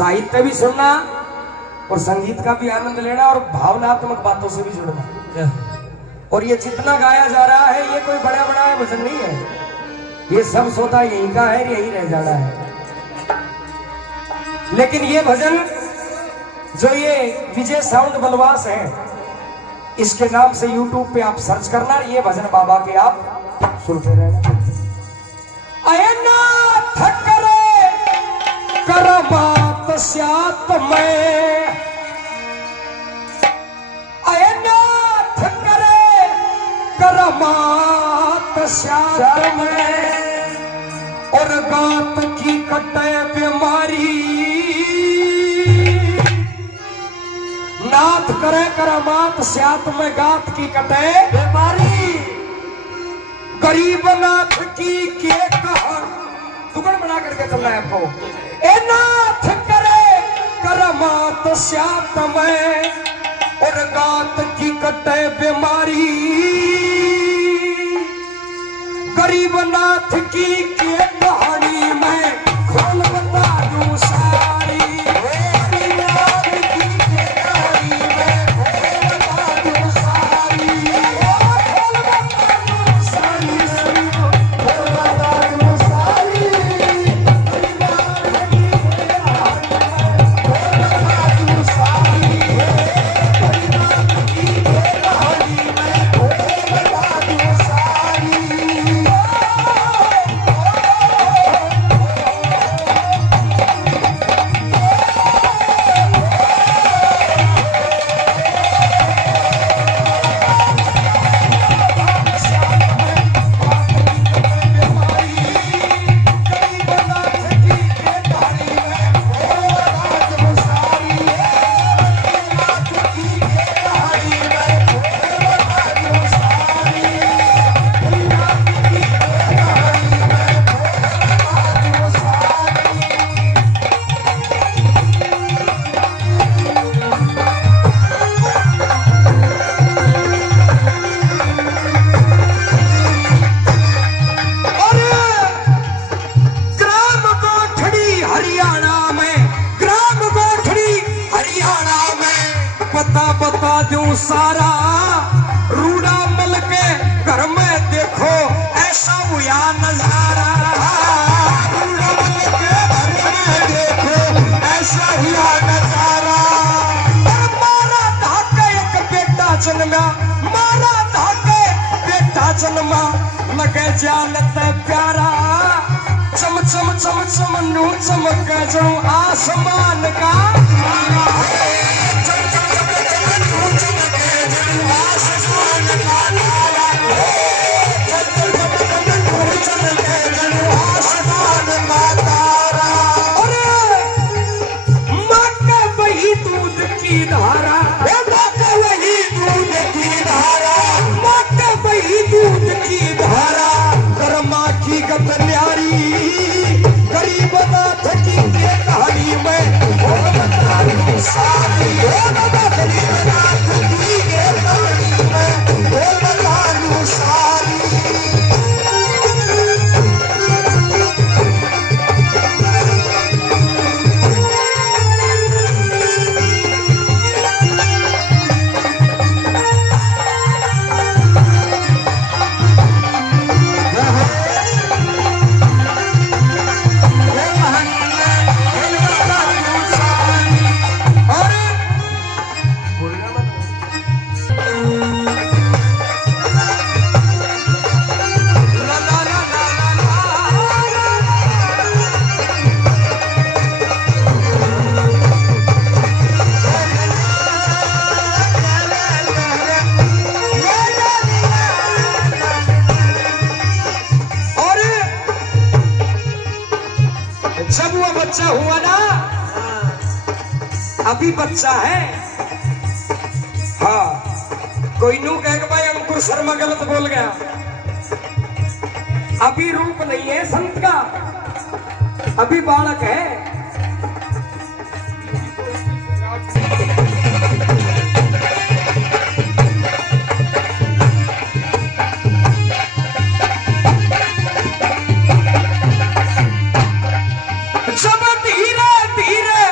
साहित्य भी सुनना और संगीत का भी आनंद लेना और भावनात्मक बातों से भी जुड़ना। और ये जितना गाया जा रहा है ये कोई बड़ा बड़ा भजन नहीं है, ये सब सोता यहीं का है, यहीं रह जाना है। लेकिन ये भजन जो ये विजय साउंड बलवास है, इसके नाम से YouTube पे आप सर्च करना, ये भजन बाबा के आप सुनते रहना। करमात स्यात में अयनाथ करे करमात स्यात में और गात की कटे बीमारी। नाथ करे करमात स्यात में गात की कटे बीमारी। गरीब नाथ की के कहा दुगण बना करके चल रहा है आपको। ए नाथ करे करमात स्यात में और गात की कटे बीमारी। गरीब नाथ की के कहानी में खोल बता दूं सारी। बता दूं सारा रूड़ा मल के घर में देखो ऐसा हुआ नजारा। रूड़ा मल के घर में देखो ऐसा हुआ नजारा। मारा धाके एक बेटा जन्मा, मारा धाके बेटा जन्मा लगे जानत प्यारा। चम चम चम चम नू चमक जाऊं आसमान का। गरीब नाथ की कहानी में सारी गरीब नाथ की कहानी में सारी। जब वो बच्चा हुआ ना, अभी बच्चा है। हाँ, कोई नू कहे भाई अंकुर शर्मा गलत बोल गया। अभी रूप नहीं है संत का, अभी बालक है। जब धीरे धीरे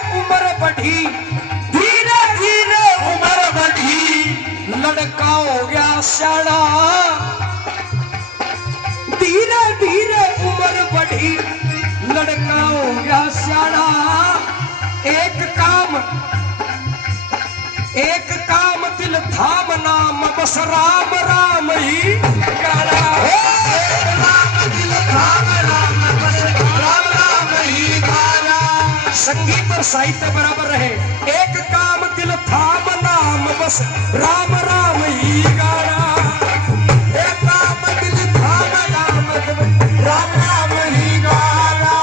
लड़का हो गया सियाना, धीरे धीरे उम्र बढ़ी, लड़का हो गया सियाना। एक काम दिल थाम नाम बस राम राम ही गाना। दिल थाम राम बस राम राम ही गाना। संगीत और साहित्य बराबर रहे। एक काम दिल थाम नाम बस राम राम ही गाना। एक काम दिल थाम नाम राम राम ही गाना।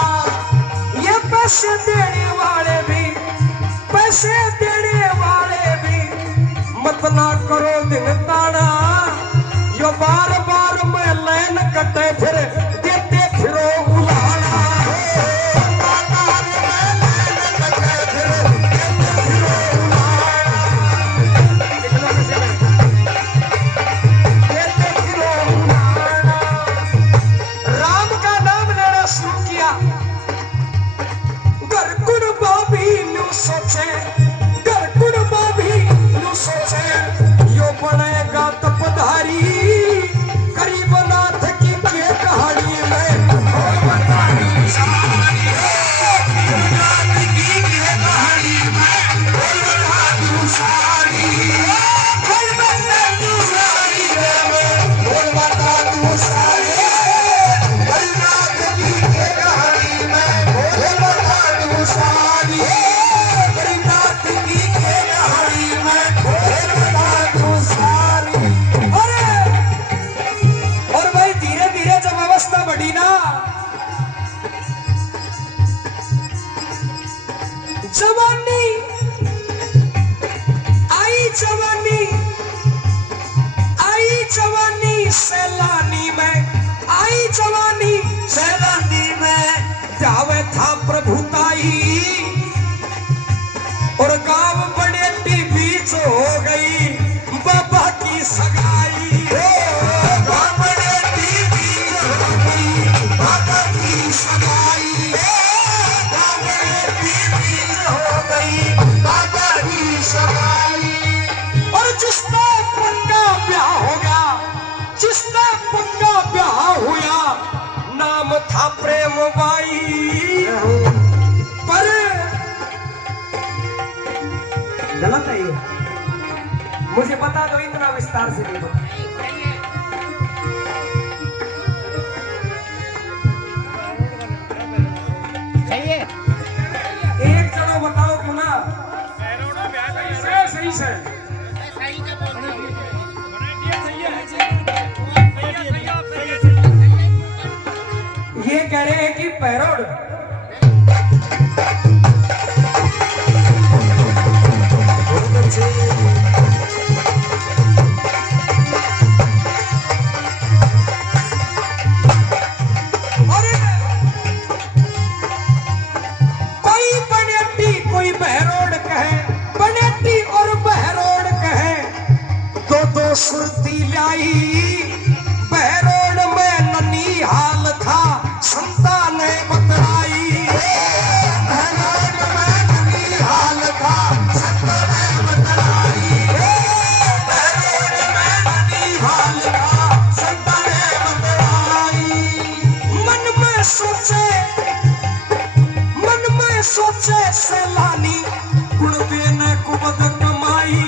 ये पैसे देने वाले भी, पैसे देने वाले भी मत ना करो दिन ताना। यो बार बार मैं लाइन कटे फिर देते फिरो उलाना। राम का नाम लेना शुरू किया, घर कुर्बा भी न्यू सोचे, घर कुर्बा भी न्यू सोचे। यो बनेगा तपधारी गरीबनाथ की के कहानी में बतानी सारी। गरीबनाथ की के कहानी में बतानी सारी। गरीबनाथ सारी बतानी सारी। गरीबनाथ की के कहानी में बतानी सारी। गरीबनाथ की के कहानी में बतानी सारी। और भाई धीरे धीरे जब अवस्था बढ़ी ना, जवानी आई, जवानी आई, जवानी सैलानी में आई, जवानी सैलानी में जावे था प्रभुताई। और गांव बड़े बीच हो गई बाबा की सगाई। गांव बड़े बीच हो गई बाबा की सगाई। गांव बड़े बीच हो गई बाबा की सगाई। और जिसका पक्का ब्याह हो गया, जिसका पक्का ब्याह हुआ, नाम था प्रेम बाई। पर गलत है ये, मुझे बता दो, इतना विस्तार से नहीं पता। एक जनो बताओ क्यों ना, सही से ये कह रहे हैं कि पैरोड कोई बनेटी कोई बहरोड कहे, बनेटी और बहरोड कहे, दो सुरती लाई। बहरोड में ननी हाल था, संता ने बतलाई। बहरोड में ननी हाल था, संता ने बतलाई। बहरोड में ननी हाल था, संता ने बतलाई। मन में सोचे सैलानी, गुण देने कुबद कमाई।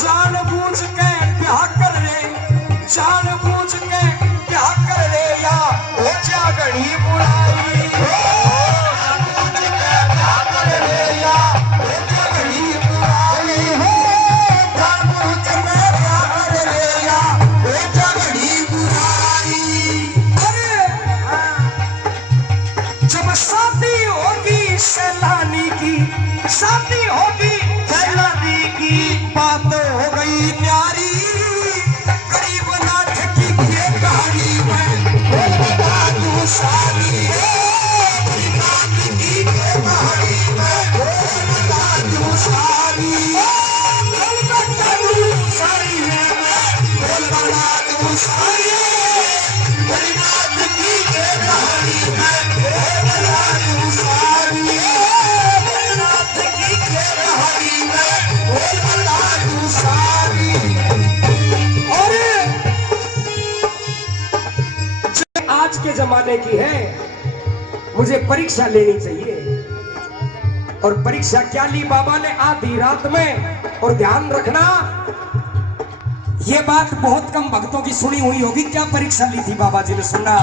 जान बूझ के ब्याह कर रे जमाने की है, मुझे परीक्षा लेनी चाहिए। और परीक्षा क्या ली बाबा ने आधी रात में। और ध्यान रखना, ये बात बहुत कम भक्तों की सुनी हुई होगी। क्या परीक्षा ली थी बाबा जी ने, सुनना।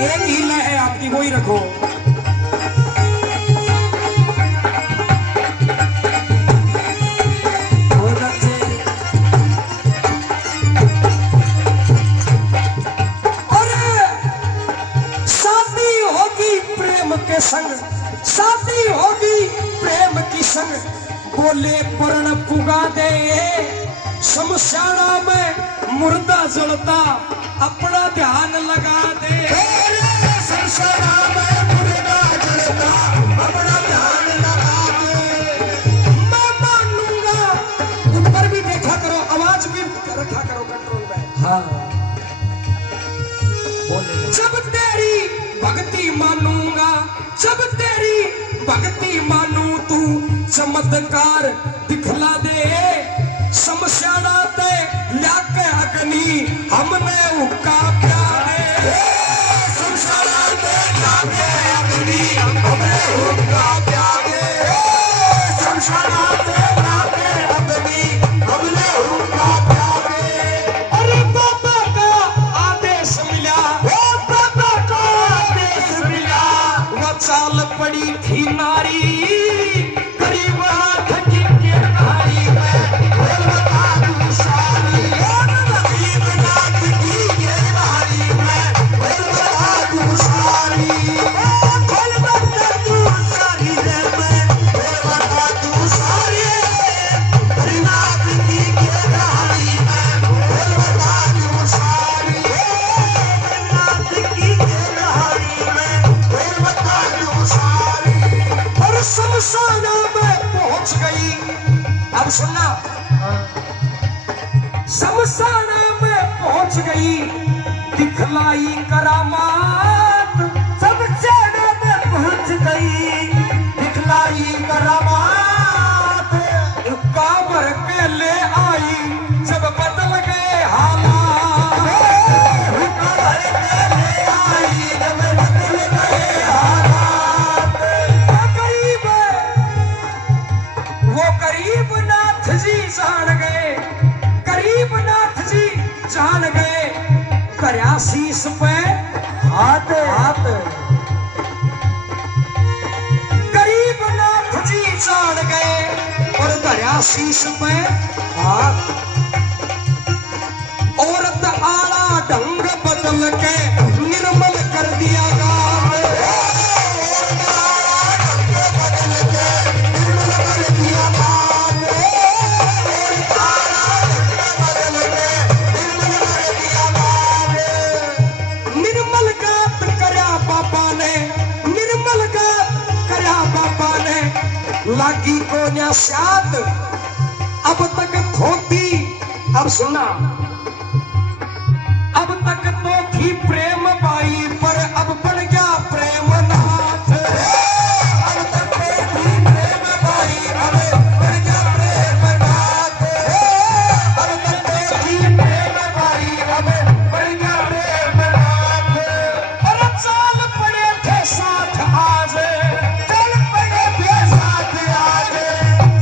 एक ही लय है आपकी, वही रखो। संग शादी होगी प्रेम की संग, बोले पर्ण पुगा दे शमशाना में मुर्दा जलता, अपना ध्यान लगा दे। शमशाना में मुर्दा जलता, अपना ध्यान लगा दे। मैं मानूंगा, ऊपर भी देखा करो, आवाज भी रखा करो कंट्रोल में। हाँ, जब तेरी भक्ति मानूंगा, जब तेरी भक्ति मानू, तू चमत्कार दिखला दे। शमशाना ते लाके अग्नि हमने उका प्यारे। शमशाना ते लाके अग्नि हमने उका प्यारे। शमशाना ते लाके अग्नि हमने उका प्यारे। अरे बाबा का आदेश मिला, बाबा का आदेश मिला। वो चाल पड़ी थी नारी, गरीब हाथ की गिरधारी में बोल बता दूं सारी। गरीब नाथ की गिरधारी में बोल बता दूं सारी। बोल बता दूं सारी रे मैं, बोल बता दूं सारी। गरीब नाथ की गिरधारी में बोल बता दूं सारी। गरीब नाथ की गिरधारी में बोल बता दूं सारी। और शमशाना में पहुंच गई। अब सुनना, शमशाना में पहुंच गई, दिखलाई करामात। शमशाना में पहुंच गई, दिखलाई करामात। काबर के ले आई, जब बदल गए हालात। काबर के ले आई, जब बदल गए हालात। वो गरीब नाथ जी जान गए, गरीब नाथ जी जान गए। करया शीश पे हाथ हाथ, गरीब नाथ जी जान गए। और करया शीश पे हाथ। औरत आला ढंग बदल के निर्मल कर दिया गाँव। निर्मल गात करया बाबा ने, निर्मल गात करया बाबा ने। लागी को न्यासात, अब तक धोती। अब सुना, अब तक तो थी प्रेम बाई, पर अब बन गया प्रेम नाथ। अब तक तो थी प्रेम बाई, अब बन गया प्रेम नाथ। अब तक तो थी प्रेम बाई, अब बन गया प्रेम नाथ। और चाल पड़े थे साथ आज, चल पड़े थे साथ आज।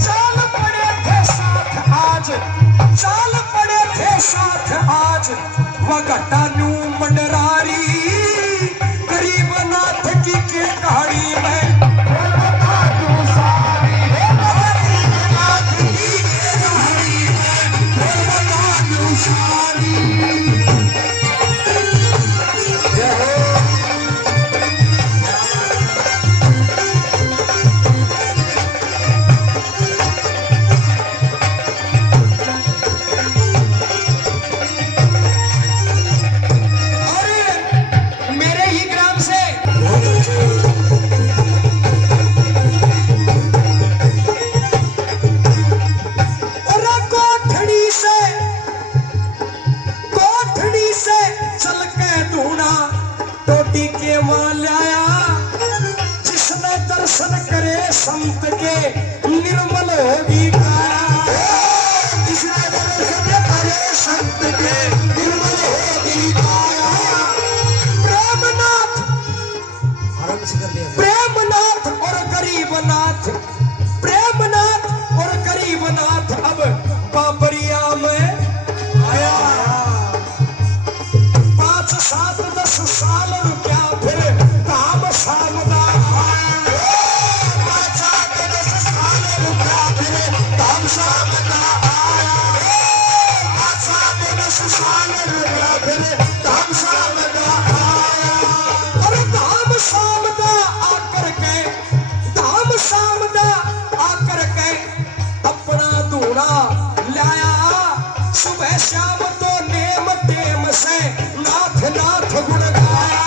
चाल पड़े थे साथ आज, चाल पड़े थे साथ आज। वगटा नू मंडरारी, गरीब नाथ की के कहानी में बोल बता दूं सारी। गरीब नाथ की के कहानी में बोल बता दूं सारी। टोटी के वहां लाया दर्शन करे संत के निर्मल होगी काया। जिसने दर्शन करे संत के निर्मल होगी काया। प्रेमनाथ प्रेमनाथ और गरीबनाथ, प्रेमनाथ और गरीबनाथ अब बाबरिया में आया। 5 7 10 साल रुपया फिर काम सामदा आया। 5 7 10 साल रुपया फिर काम सामदा आया। 5 7 10 साल रुपया फिर काम सामदा आया। और धाम सामदा आकर के, धाम सामदा आकर के अपना दूल्हा लाया। सुबह शाम तो नेम टेम से नाथ नाथ गुण गाया।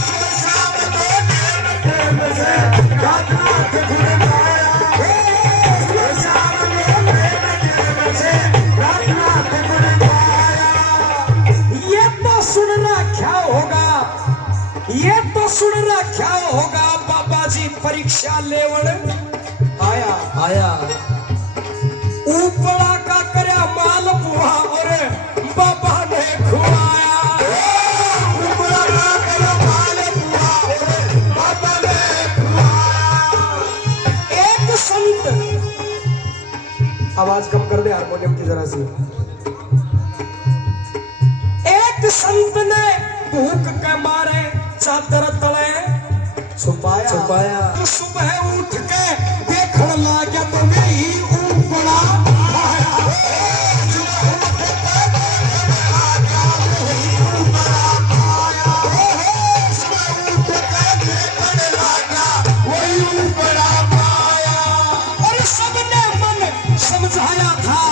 सुबह शाम तो नेम टेम से नाथ नाथ गुण गाया। सुबह शाम तो नेम टेम से नाथ नाथ गुण गाया। ये तो सुन रखा होगा, ये तो सुन रखा होगा बाबा जी परीक्षा लेवल आया। आया ऊपरा का करया माल बुआ और बाबा ने खुआया। ऊपरा का करया माल बुआ और बाबा ने खुआया। एक संत, आवाज कम कर दे हारमोनियम की जरा सी। एक संत ने भूख के मारे चादर तले छुपाया। तो सुबह उठ के देखने लगा तो वही ऊपरा आया। सुबह उठ के देखने लगा वही ऊपरा आया। सुबह उठ के देखने लगा वही ऊपरा आया। और सबने मन समझाया था,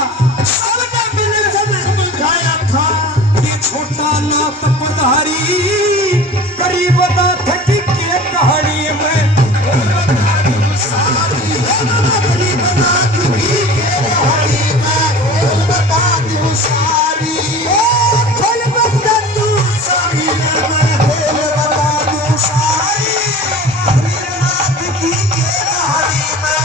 सबने मिलकर समझाया था। ये छोटा नाथ पधारी गरीबनाथ की कहानी में सारी गरीबनाथ की कहानी में बता दूं सारी। खोल बता तू सारी मैं बता दूं सारी। गरीबनाथ की कहानी में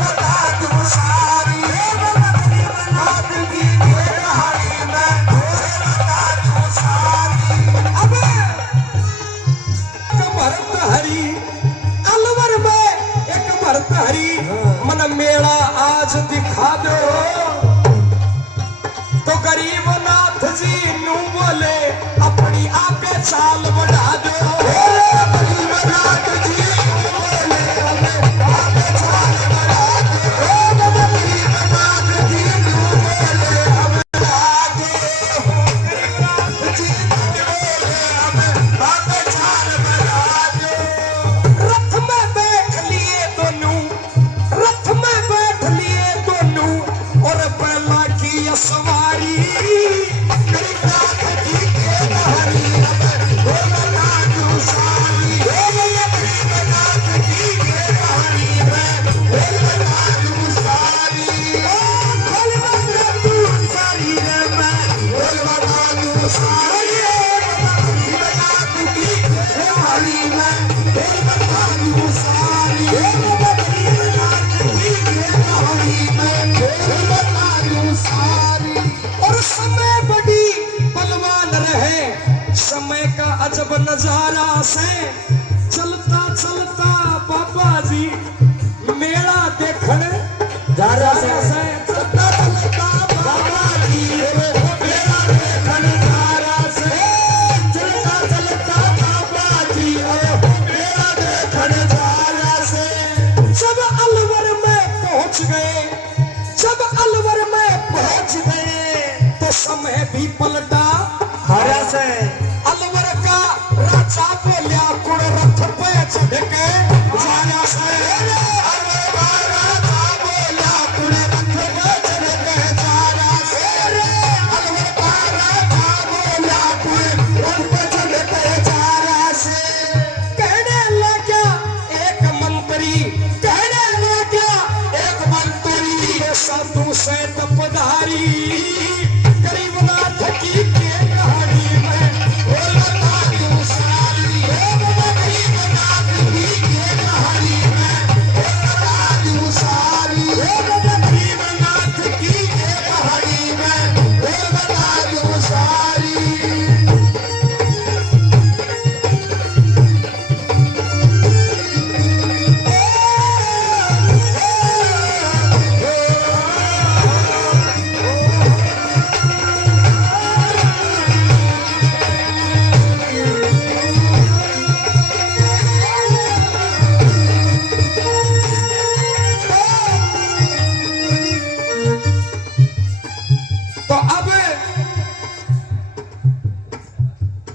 बता दूं सारी। गरीबनाथ की कहानी में बता दूं सारी। अब भरत हरी अलवर में एक भरत हरी मन मेला आज दिखा दो। तो गरीबनाथ जी नू बोले अपनी आपे चाल बढ़ा दो। गरीबनाथ जी नू बोले अपनी आपे चाल बढ़ा दो। गरीबनाथ जी नू बोले अपनी आगे। गरीबनाथ जी नू बोले अपनी आपे चाल बढ़ा दो। रथ में बैठ लिए दोनों, रथ में बैठ लिए दोनों और बैला की सवारी। गरीबनाथ जी के कहानी में बता दूं सारी। गरीबनाथ जी के कहानी में बता दूं सारी। खोल बता दूं सारी रे मैं बता दूं सारी। गरीबनाथ जी के कहानी में बता दूं सारी। गरीबनाथ जी के कहानी में बता दूं सारी। और समय बड़ी बलवान रहे, समय का अजब नजारा से चलता चलता बाबा जी मेला देखने जा रहा से। चलता चलता बाबा जी मेला देखने जा रहा से। चलता चलता बाबा जी मेला देखने जा रहा से। जब अलवर में पहुंच गए, जब अलवर में पहुंच गए तो समय भी पलटा हरा से। अलवर का राजा बोलिया कुड़ रथ पे चढ़ के जाना से। अलवर का राजा बोलिया कुड़ रथ पे चढ़ के जाना से। अलवर का राजा बोलिया कुड़ रथ पे चढ़ के जाना से। कहने लगा एक मंत्री, कहने लगा एक मंत्री साधु से तपधारी। गरीबनाथ की कहानी में बता दूं सारी। गरीबनाथ की कहानी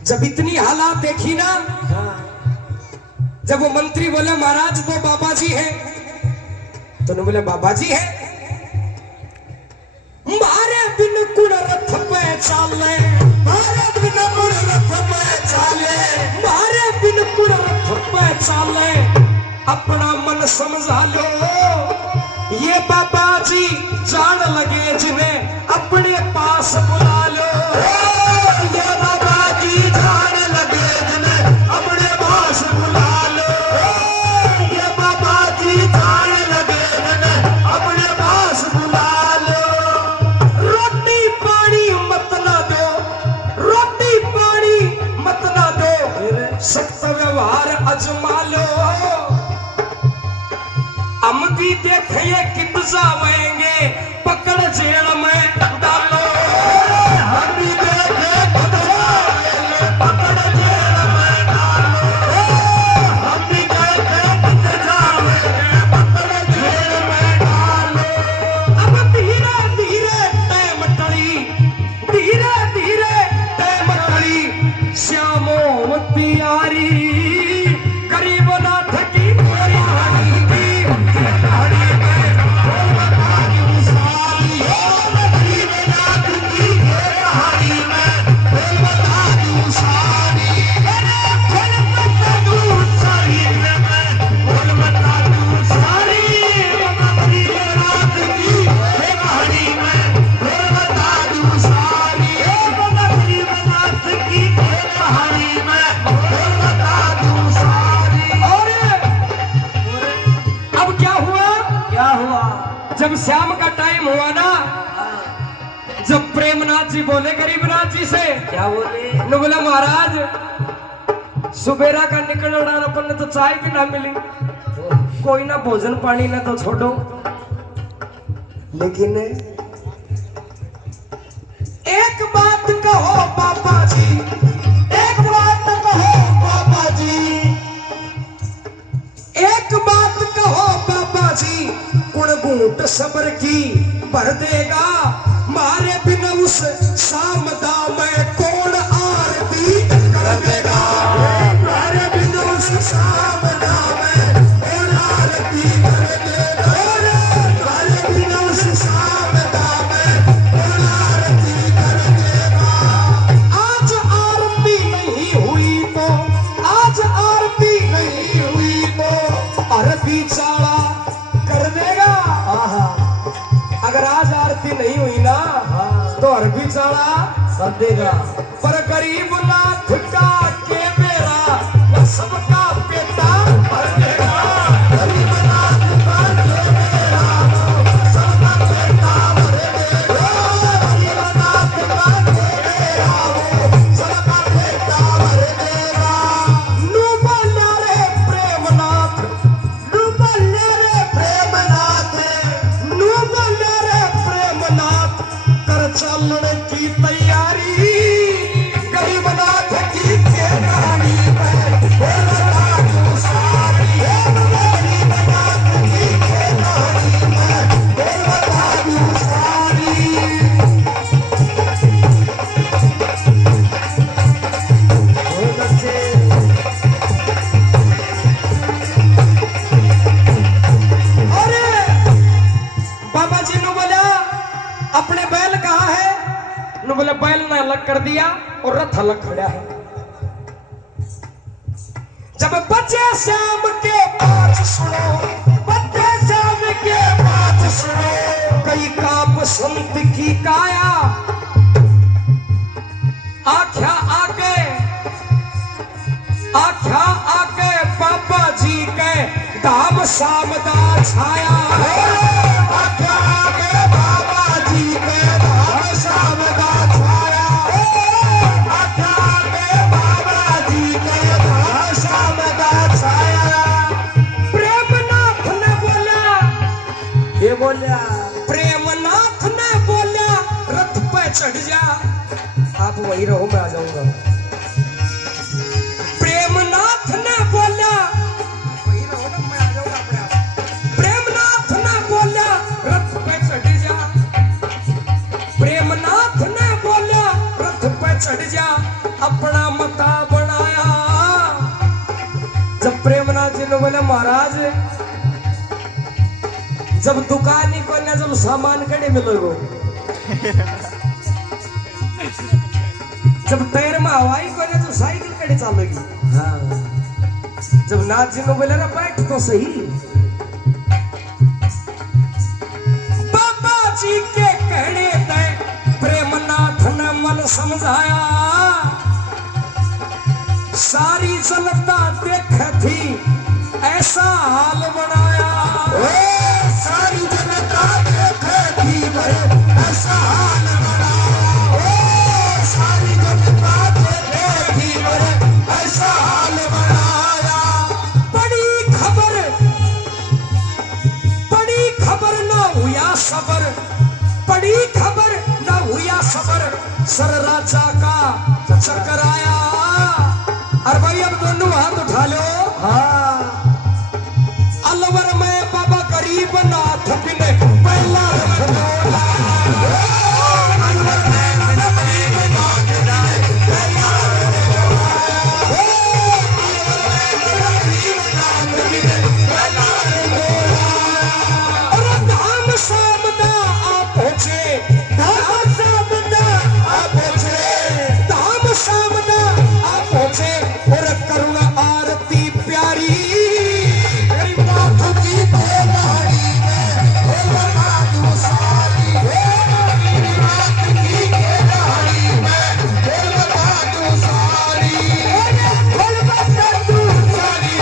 जब इतनी हालात देखी ना, जब वो मंत्री बोले महाराज वो बाबा जी है, तो उन्होंने बोले बाबा जी है, मारे बिन कुड़ रथ पे चाले, मारे बिन कुड़ रथ पे चाले, मारे बिन कुड़ रथ पे चाले, अपना मन समझा लो, ये बाबा जी जान लगे जिन्हें अपने पास बुला लो, ये बाबा जी जान लगे जिन्हें अपने पास बुला लो, ये बाबा जी जान लगे जिन्हें अपने पास बुला लो, रोटी पानी मत ना दो, रोटी पानी मत ना दो, सख्त व्यवहार अजमा लो, हम भी देखिए कित जावेंगे पकड़ जेल में डालो, हम भी देखे कित जावेंगे पकड़ जेल में डालो, हम भी देखे कित जावेंगे पकड़ जेल में डालो। अब धीरे धीरे टाइम टली, धीरे धीरे टाइम टली, श्यामो प्यारी गरीब नाथ की जब श्याम का टाइम हुआ ना, जब प्रेमनाथ जी बोले गरीबनाथ जी से, क्या बोले? न बोला महाराज सुबेरा का निकलना अपन ने तो चाय भी ना मिली, कोई ना भोजन पानी ना तो छोड़ो, लेकिन एक बात कहो पापा जी, एक बात कहो पापा जी, एक बात कहो पापा जी, कुण घूंट सबर की भर देगा, मारे बिन उस सामदा में कौन आरती कर देगा, मारे बिन उस सामदा में कौन आरती कर देगा, मारे बिन उस सामदा में कौन आरती कर देगा। आज आरती नहीं हुई तो, आज आरती नहीं हुई तो आरती चाला कर देगा। अगर आज आरती नहीं हुई ना, तो अरबी चाला कर देगा। पर गरीब नाथ का के मेरा न सबका पेटा भर देगा, गरीब नाथ का के मेरा सबका पेटा भर देगा, गरीब नाथ का के मेरा सबका पेटा भर देगा। नू बोला रे प्रेमनाथ, नू बोला रे प्रेमनाथ, नू बोला रे प्रेमनाथ, कर चलने की तैयारी, गरीबनाथ की कहानी में बोलता तू सारी, गरीबनाथ की कहानी में बोलता तू सारी। अरे बाबा जी ने बोला अपने बैल कहाँ है, ने बोले बैल ने अलग कर दिया और रथ अलग खड़ा है। जब बच्चे श्याम के पाँच सुनो, बच्चे श्याम के पाँच सुनो, कई काप संत की काया, आख्या आके, आख्या आके पापा जी के धाम सामदा छाया, आख्या आके बाबा जी के धाम सामदा छाया, आख्या आके बाबा जी के धाम सामदा छाया। प्रेमनाथ ने बोला, ये बोला प्रेमनाथ ने बोला रथ पे चढ़ जा, आप वही रहो मैं आ जाऊंगा। प्रेमनाथ ने बोला वही रहो ना, मैं आ जाऊंगा अपने आप। प्रेमनाथ ने बोला रथ पे चढ़ जा, प्रेमनाथ ने बोला रथ पे चढ़ जा, अपना मता बनाया। जब प्रेमनाथ जी ने बोले महाराज जब दुकान ही को जब सामान कड़े मिलेगो जब टायर में हवाई को तो साइकिल कड़े चलेगी। हाँ जब नाथ जी ने बोले ना बैठ तो सही। बाबा जी के कहने पे प्रेमनाथ ने मन समझाया। सारी जनता देख थी ऐसा हाल बनाया। सारी जनता देख थी ऐसा हाल बनाया। सारी जनता देख थी ऐसा हाल बनाया। बड़ी खबर ना हुआ सबर। बड़ी खबर ना हुआ सबर। सर राजा का चक्कर आया। अरे भाई अब दोनों हाथ उठा लो। हाँ अलवर में बाबा गरीब नाथ बिने पहला रख बोला। अलवर में बाबा गरीब नाथ बिने पहला रख बोला। अलवर में गरीब नाथ बिने पहला रख बोला। और धाम सामना आ पहुंचे। धाम सामना आ पहुंचे। धाम सामना आ पहुंचे। और करुणा आरती प्यारी नाथ की देवारी में बोलना तू सारी। नाथ की देवारी में बोलना तू सारी। बोलना तू सारी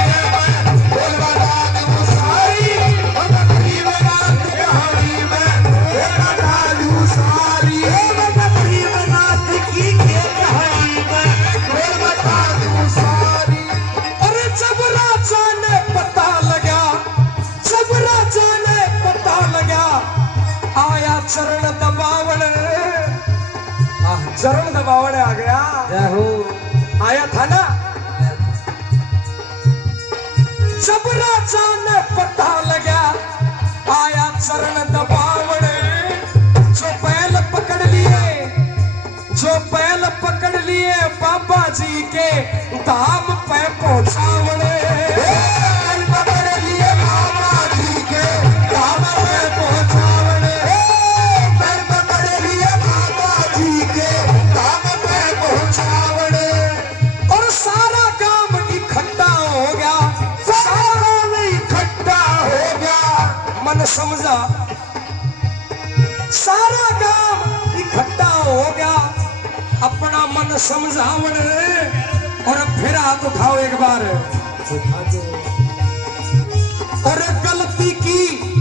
बोलना तू सारी। गरीब नाथ बिहारी में बोलना तू सारी। गरीब नाथ की देवारी में बोलना तू सारी। अरे जब राजा ने पता लगा। जब राजा ने पता लगा आया चरण दबावण। चरण दबावण आ गया। आया था ना। जब राजा ने पता लगा आया चरण दबावण। जो बैल पकड़ लिए। जो बैल पकड़ लिए बाबा जी के धाम पे पहुंचावणे। बैल पकड़ लिए बाबा जी के धाम पे पहुंचावणे। बैल पकड़ लिए बाबा जी के धाम पे पहुंचावणे। और सारा काम इकट्ठा हो गया। सारा काम इकट्ठा हो गया। मन समझा सारा काम इकट्ठा हो गया। अपना मन समझावण। और फिर हाथ उठाओ एक बार। और गलती की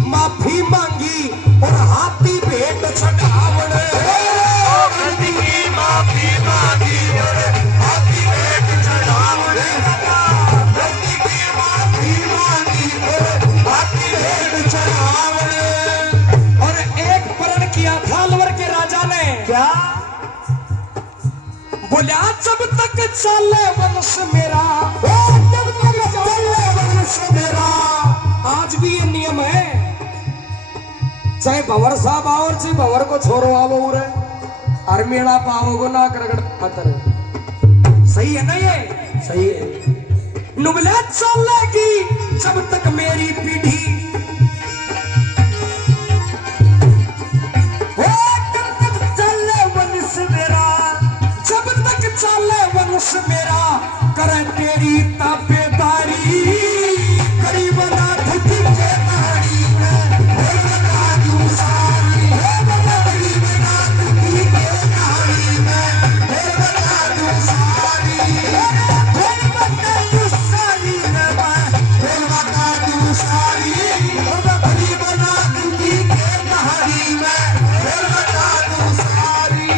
माफी मांगी और हाथी भेंट चढ़ावण। गलती की माफी मांगी और हाथी भेंट चढ़ावण। गलती की माफी मांगी और हाथी भेंट चढ़ावण। और एक प्रण किया था अलवर के राजा ने। क्या बोला जब तक चले वंश मेरा। जब तक चले वंश मेरा। आज भी ये नियम है। चाहे भंवर साहब आओ चाहे भंवर को छोरो आवो उरे और मेला पावोगो ना करगड़ खतर। सही है ना ये। सही है। नुबले चलेगी जब तक मेरी पीढ़ी। चले वंश मेरा करे तेरी ताबेदारी। गरीब नाथ की देवारी में बोलना तू सारी। गरीब नाथ की देवारी में बोलना तू सारी। बोलना तू सारी बोलना तू सारी। गरीब नाथ की देवारी में बोलना तू सारी।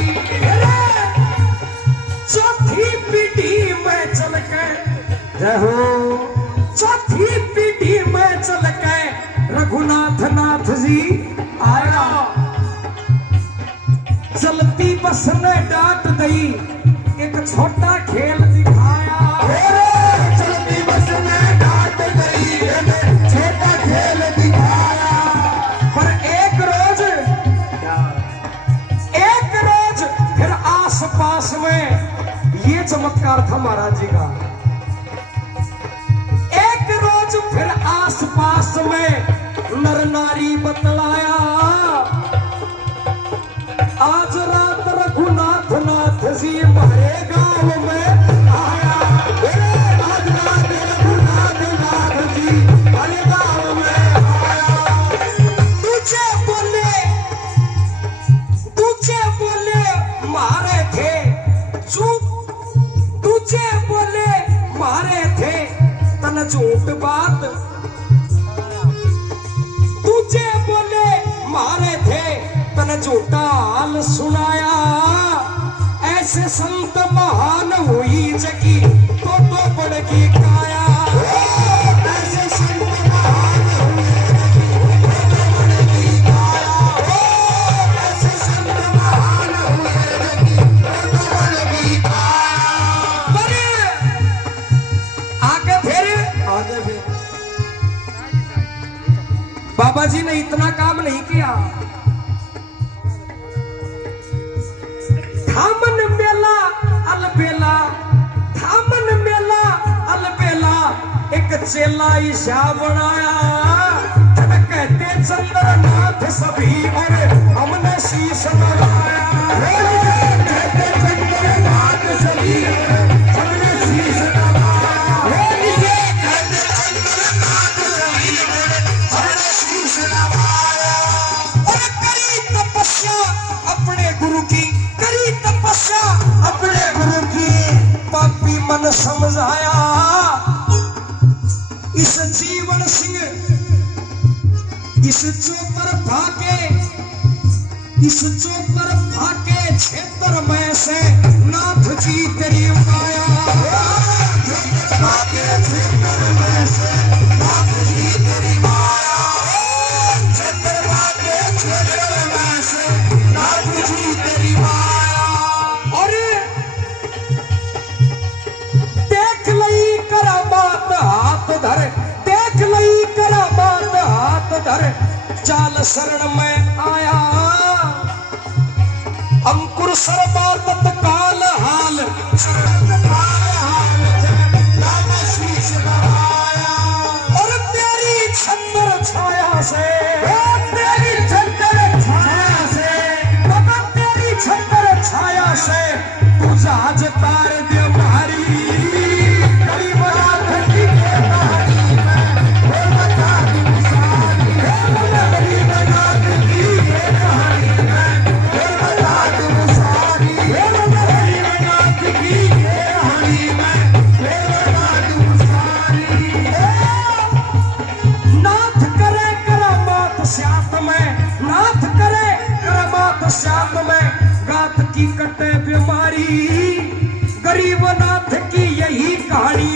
चौथी पीढ़ी में चल के जय हो। चौथी पीढ़ी में चल के रघुनाथ नाथ जी आया। चलती बस ने डांट दी एक छोटा खेल दिखाया। चलती बस ने डांट दी एक छोटा खेल दिखाया। पर एक रोज फिर आस पास में ये चमत्कार था महाराज जी का। एक रोज फिर आस पास में नर नारी बतलाया, आज रात रघुनाथ नाथ जी हमारे गांव में आया। आज रात रघुनाथ नाथ जी हमारे गांव में आया। तुझे बोले मारे थे, तुझे बोले मारे थे तन झूठ बात, तुझे बोले मारे थे तन झूठा हाल सुनाया। ऐसे संत महान हुई जगी तो बड़ की काया। ऐसे संत महान हुई जगी तो बड़ की काया। ऐसे संत महान हुई जगी तो बड़ की काया। आगे फिर बाबा जी ने इतना काम नहीं किया। थामन मेला अलबेला, थामन मेला अलबेला एक चेला ईशा बनाया। कहते चंद्रनाथ सभी और हमने शीश नवाया। कहते चंद्रनाथ सभी हमने शीश नवाया। कहते चंद्रनाथ सभी हमने शीश नवाया। और करी तपस्या अपने गुरु की, करी तपस्या अपने गुरु की, पापी मन समझाया। इस जीवन सिंह इस चौपर भागे, इस चौपर भागे क्षेत्र में से नाथ जी तेरी माया। भागे क्षेत्र में से नाथ जी तेरी माया। क्षेत्र भागे क्षेत्र में से नाथ जी तेरी माया। और देख लई करामात हाथ धर, देख लई करामात हाथ धर, चाल शरण में आया। अंकुर शर्मा तत्काल हाल, तत्काल हाल लाल शीश नवाया। और तेरी छंदर छाया से, तेरी छंदर छाया से, बाबा तेरी छंदर छाया से तू जहाज तार दे मारी। गरीब नाथ की कहानी में बता दूं सारी। गरीब नाथ की कहानी में बता दूं सारी। गरीब नाथ की कहानी में बता दूं सारी। नाथ करे करामात श्यात में, नाथ करे करामात श्यात में, गात की कटे बीमारी। गरीब नाथ की यही कहानी